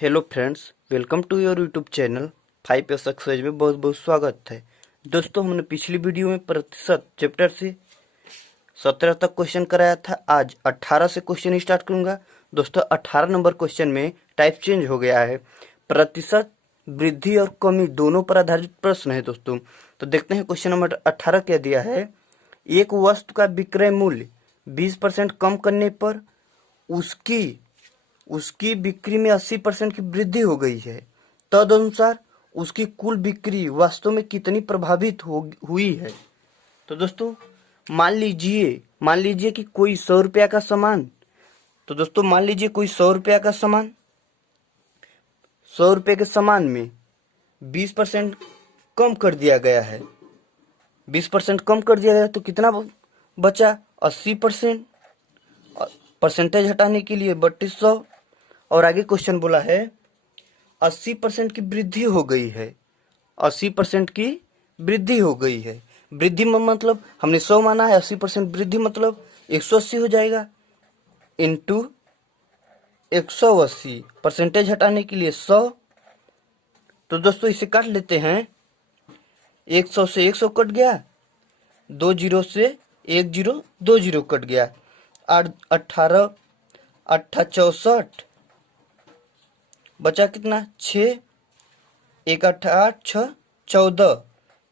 Hello friends, welcome to your YouTube channel 5 success में बहुत बहुत स्वागत है। दोस्तों, हमने पिछली वीडियो में प्रतिशत चैप्टर से 17 तक क्वेश्चन कराया था। आज 18 से क्वेश्चन स्टार्ट करूंगा। दोस्तों, 18 नंबर क्वेश्चन में टाइप चेंज हो गया है। प्रतिशत वृद्धि और कमी दोनों पर आधारित प्रश्न है। दोस्तों, तो देखते हैं क्वेश्चन नंबर 18 क्या दिया है। एक वस्तु का विक्रय मूल्य 20% कम करने पर उसकी बिक्री में 80% की वृद्धि हो गई है। तदनुसार उसकी कुल बिक्री वास्तव में कितनी प्रभावित हुई है। तो दोस्तों, मान लीजिए कि कोई 100 रुपया का सामान, तो दोस्तों मान लीजिए कोई 100 रुपया का सामान, 100 रुपये के सामान में 20% कम कर दिया गया है। 20% कम कर दिया गया तो कितना बचा? 80%। परसेंटेज हटाने के लिए 3200। और आगे क्वेश्चन बोला है 80% की वृद्धि हो गई है। 80% की वृद्धि हो गई है। वृद्धि मतलब हमने 100 माना है, 80% वृद्धि मतलब 180 हो जाएगा इंटू 180। परसेंटेज हटाने के लिए 100। तो दोस्तों इसे काट लेते हैं। 100 से 100 कट गया, 2 जीरो से 1 जीरो 2 जीरो कट गया। 18 64 बचा कितना? 6। 1 8 8 6 14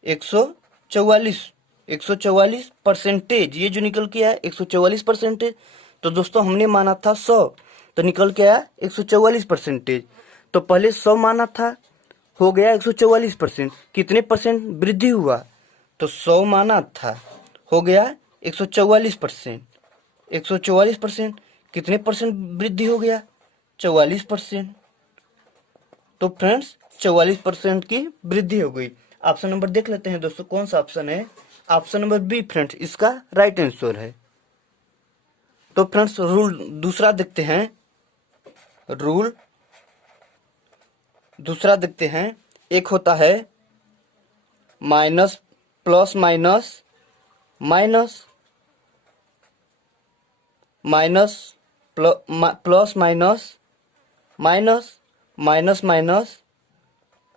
144। 144 परसेंटेज ये जो निकल के आया 144%। तो दोस्तों हमने माना था 100, तो निकल के आया 144%। तो पहले 100 माना था, हो गया 144%। कितने परसेंट वृद्धि हुआ? तो 100 माना था, हो गया 144%। 144% कितने परसेंट वृद्धि हो गया? 44%। तो फ्रेंड्स 44% की वृद्धि हो गई। ऑप्शन नंबर देख लेते हैं दोस्तों, कौन सा ऑप्शन है? ऑप्शन नंबर बी फ्रेंड्स इसका राइट आंसर है। तो फ्रेंड्स रूल दूसरा देखते हैं। रूल दूसरा देखते हैं। एक होता है minus plus minus minus minus plus minus minus minus minus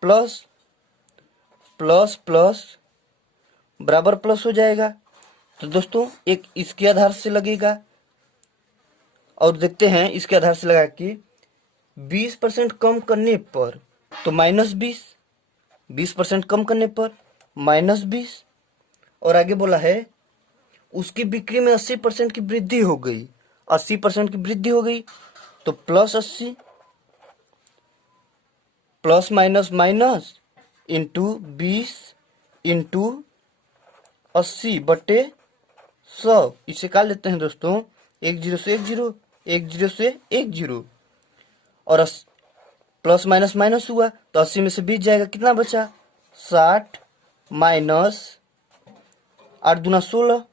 plus plus plus बराबर प्लस हो जाएगा। तो दोस्तों एक इसके आधार से लगेगा और देखते हैं इसके आधार से लगा कि 20% कम करने पर तो -20। 20% कम करने पर -20। और आगे बोला है उसकी बिक्री में 80% की वृद्धि हो गई। 80% की वृद्धि हो गई तो +80 plus minus minus into 20 into 80/100। इसे काट लेते हैं दोस्तों। 1 जीरो से 1 जीरो, 1 जीरो से 1 जीरो और प्लस माइनस माइनस हुआ तो 80 में से 20 जाएगा, कितना बचा? 60 माइनस 8 दूना 16।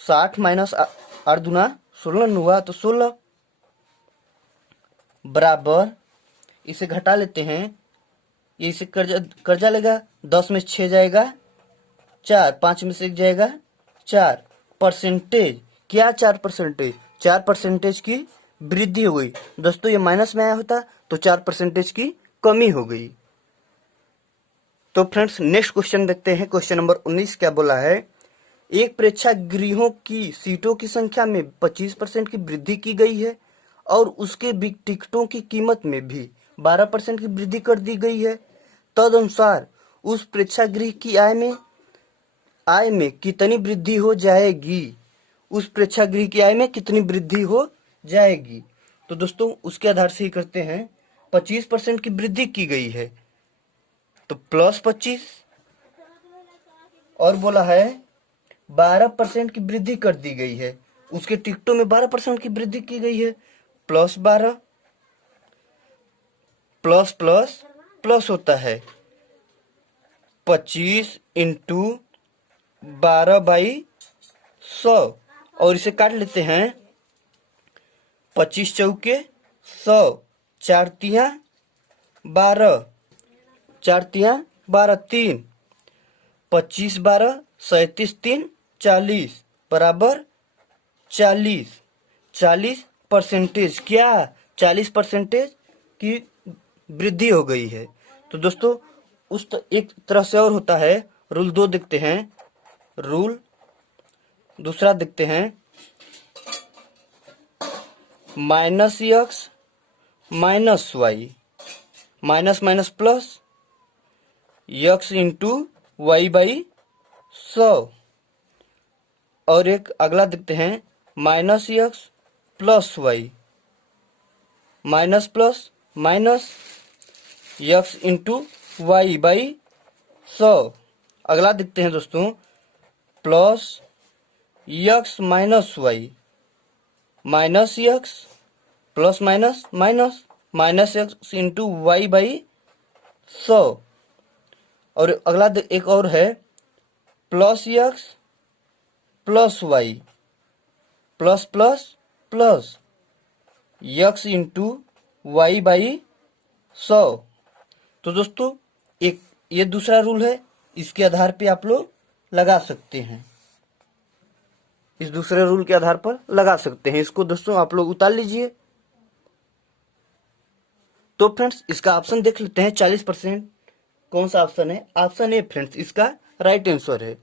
60 माइनस 8 दूना 16 हुआ तो 16 बराबर, इसे घटा लेते हैं। ये इसे कर्जा लेगा, 10 में 6 जाएगा 4, 5 में से 1 जाएगा 4। परसेंटेज क्या? 4%। 4% की वृद्धि हो गई। दोस्तों ये माइनस में आया होता तो 4% की कमी हो गई। तो फ्रेंड्स नेक्स्ट क्वेश्चन देखते हैं। क्वेश्चन नंबर 19 क्या बोला है। एक प्रेक्षागृहों की सीटों की संख्या में 25% की वृद्धि की गई है और उसके टिकटों की कीमत में भी 12% की वृद्धि कर दी गई है। तदनुसार उस प्रेक्षागृह की आय में कितनी वृद्धि हो जाएगी? उस प्रेक्षागृह की आय में कितनी वृद्धि हो जाएगी? तो दोस्तों उसके आधार से ही करते हैं। 25% की वृद्धि की गई है तो +25 और बोला है 12% की वृद्धि कर दी गई है, उसके टिकटों में 12% की वृद्धि की गई है। +12 प्लस प्लस प्लस होता है 25 इंटू 12/100 और इसे काट लेते हैं। 25 चौके 100, 4 तिया 12, 4 तिया 12, 3 25 12 37 3 40 बराबर 40। 40% क्या? 40% की वृद्धि हो गई है। तो दोस्तों एक तरह से और होता है। रूल 2 देखते हैं। रूल दूसरा देखते हैं, minus x minus y, minus minus plus x into y by 100। और एक अगला देखते हैं, minus x plus y, minus plus minus x into y by 100। अगला देखते हैं दोस्तों, plus x minus y, minus x plus minus minus minus x into y by 100। और अगला एक और है, plus x plus y plus plus plus x into y by 100। तो दोस्तों एक ये दूसरा रूल है, इसके आधार पे आप लोग लगा सकते हैं, इस दूसरे रूल के आधार पर लगा सकते हैं। इसको दोस्तों आप लोग उतार लीजिए। तो फ्रेंड्स इसका ऑप्शन देख लेते हैं, 40%। कौन सा ऑप्शन है? ऑप्शन ए फ्रेंड्स इसका राइट आंसर है।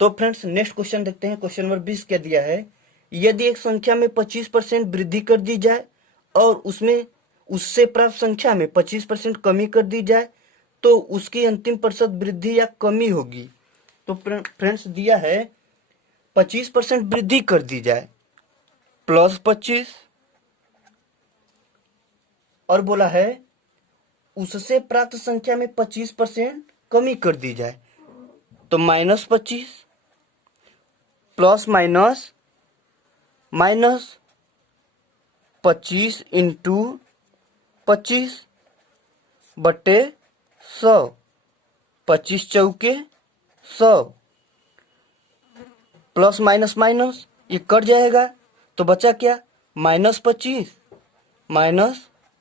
तो फ्रेंड्स नेक्स्ट क्वेश्चन देखते हैं। क्वेश्चन नंबर 20 क्या दिया है, यदि एक संख्या में 25% वृद्धि कर दी जाए और उससे प्राप्त संख्या में 25% कमी कर दी जाए तो उसकी अंतिम प्रतिशत वृद्धि या कमी होगी। तो फ्रेंड्स दिया है 25% वृद्धि कर दी जाए प्लस 25, और बोला है उससे प्राप्त संख्या में 25% कमी कर दी जाए तो minus 25 plus minus minus 25 into 25 बटे 100, 25 चौके 100, प्लस माइनस माइनस ये कट जाएगा तो बचा क्या, माइनस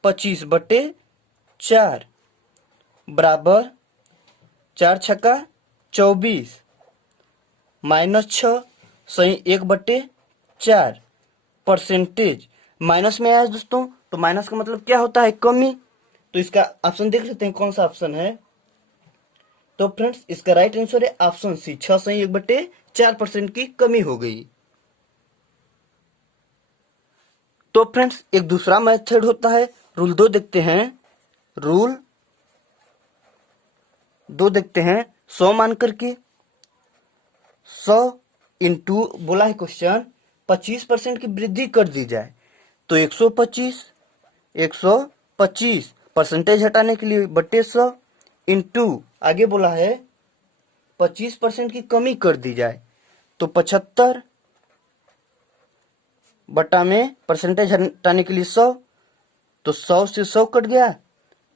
25 बटे 4 बराबर 4 छक्का 24 माइनस 6 सही 1/4 परसेंटेज। माइनस में आया दोस्तों, तो माइनस का मतलब क्या होता है, कमी। तो इसका ऑप्शन देख लेते हैं कौन सा ऑप्शन है। तो फ्रेंड्स इसका राइट आंसर है ऑप्शन सी, 6 सही 1/4% की कमी हो गई। तो फ्रेंड्स एक दूसरा मेथड होता है, रूल 2 देखते हैं। रूल 2 देखते हैं, 100 मान करके 100 इंटू बोला है क्वेश्चन 25% की वृद्धि कर दी जाए तो 125 परसेंटेज हटाने के लिए बटे 100 इंटू आगे बोला है 25% की कमी कर दी जाए तो 75 बटा में परसेंटेज हटाने के लिए 100, तो 100 से 100 कट गया,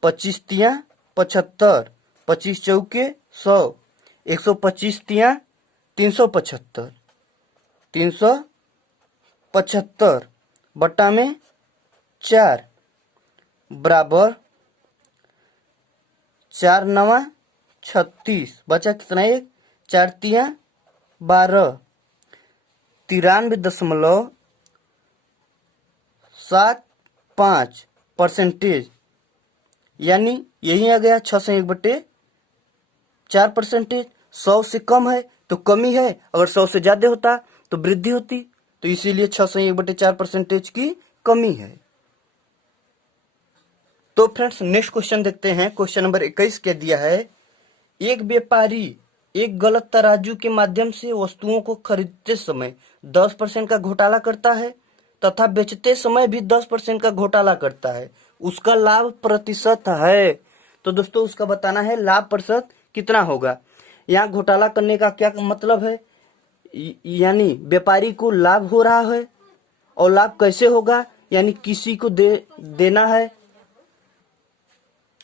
25 तिया 75, 25 चौके 100, 125 तिया 375, 375 बटा में 4 बराबर 4 9 36, बचा कितना, 1 4 तिया 12, 93.75 परसेंटेज, यानी यही आ गया 6 से 1/4 परसेंटेज। 100 से कम है तो कमी है, अगर 100 से ज्यादा होता तो वृद्धि होती, तो इसीलिए 6 से 1/4 परसेंटेज की कमी है। तो फ्रेंड्स नेक्स्ट क्वेश्चन देखते हैं। क्वेश्चन नंबर 21 क्या दिया है, एक व्यापारी एक गलत तराजू के माध्यम से वस्तुओं को खरीदते समय 10% का घोटाला करता है तथा बेचते समय भी 10% का घोटाला करता है, उसका लाभ प्रतिशत है। तो दोस्तों उसका बताना है लाभ प्रतिशत कितना होगा। यहाँ घोटाला करने का क्या मतलब है, यानी व्यापारी को लाभ हो रहा है, और लाभ कैसे होगा, यानी किसी को देना है,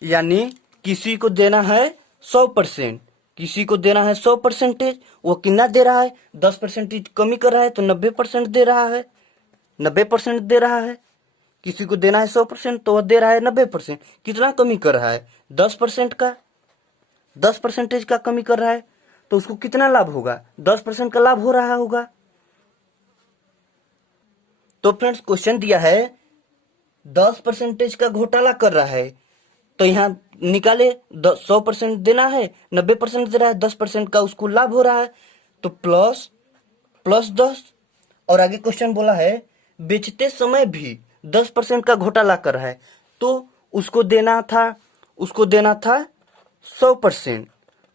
यानी किसी को देना है 100%, किसी को देना है 100%, वो कितना दे रहा है, 10% कमी कर रहा है तो 90% दे रहा है, 90% दे रहा है। किसी को देना है 100% तो वह दे रहा है 90%, कितना कमी कर रहा है, 10% का, 10% का कमी कर रहा है, तो उसको कितना लाभ होगा, 10% का लाभ हो रहा होगा। तो फ्रेंड्स क्वेश्चन दिया है 10% का घोटाला कर रहा है, तो यहाँ निकाले 100% देना है, 90% दे रहा है, 10% का उसको लाभ हो रहा है, तो प्लस 10। और आगे क्वेश्चन बोला है बेचते समय भी 10% का घोटाला कर रहा है, तो उसको देना था 100%,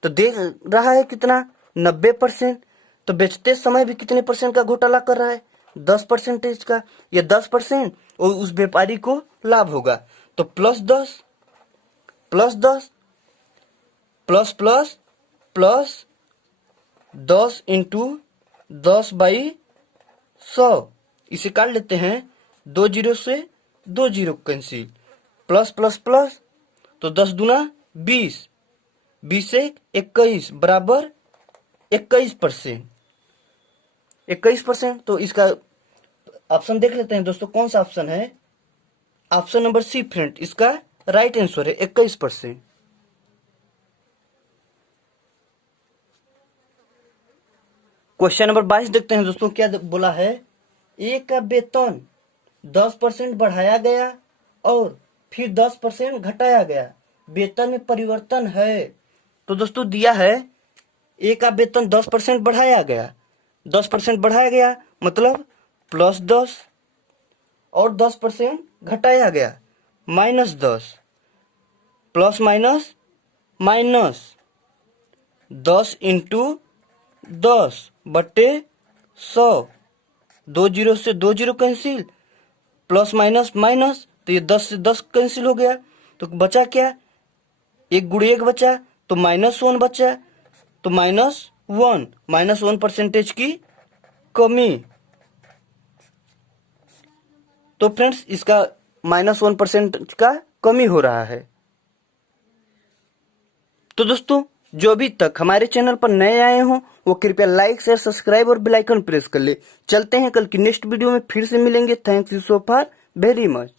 तो दे रहा है कितना 90%। तो बेचते समय भी कितने परसेंट का घोटाला कर रहा है 10% का, ये 10% और उस व्यापारी को लाभ होगा, तो +10 +10 प्लस 10 इंटू 10/100, इसे काट लेते हैं, 2 जीरो से 2 zero cancel, plus plus plus, तो 10 दूना 20, 20 से 21 बराबर 21%। तो इसका ऑप्शन देख लेते हैं दोस्तों, कौन सा ऑप्शन है, ऑप्शन नंबर सी फ्रेंड, इसका राइट आंसर है 21%। क्वेश्चन नंबर 22 देखते हैं दोस्तों, क्या बोला है, ए का वेतन 10% बढ़ाया गया और फिर 10% घटाया गया, वेतन में परिवर्तन है। तो दोस्तों दिया है ए का वेतन 10% बढ़ाया गया, 10% बढ़ाया गया मतलब +10 और 10% घटाया गया -10, plus minus minus 10 into 10/100, 2 zero से 2 zero cancel, plus minus minus, तो ये 10 से 10 कैंसिल हो गया, तो बचा क्या, 1 गुणे 1 बचा, तो -1 बचा, तो -1% की कमी। तो फ्रेंड्स इसका -1% का कमी हो रहा है। तो दोस्तों जो अभी तक हमारे चैनल पर नए आए हों वो कृपया लाइक शेयर सब्सक्राइब और बेल आइकन प्रेस कर ले। चलते हैं कल की नेक्स्ट वीडियो में फिर से मिलेंगे। Thanks you so far very much.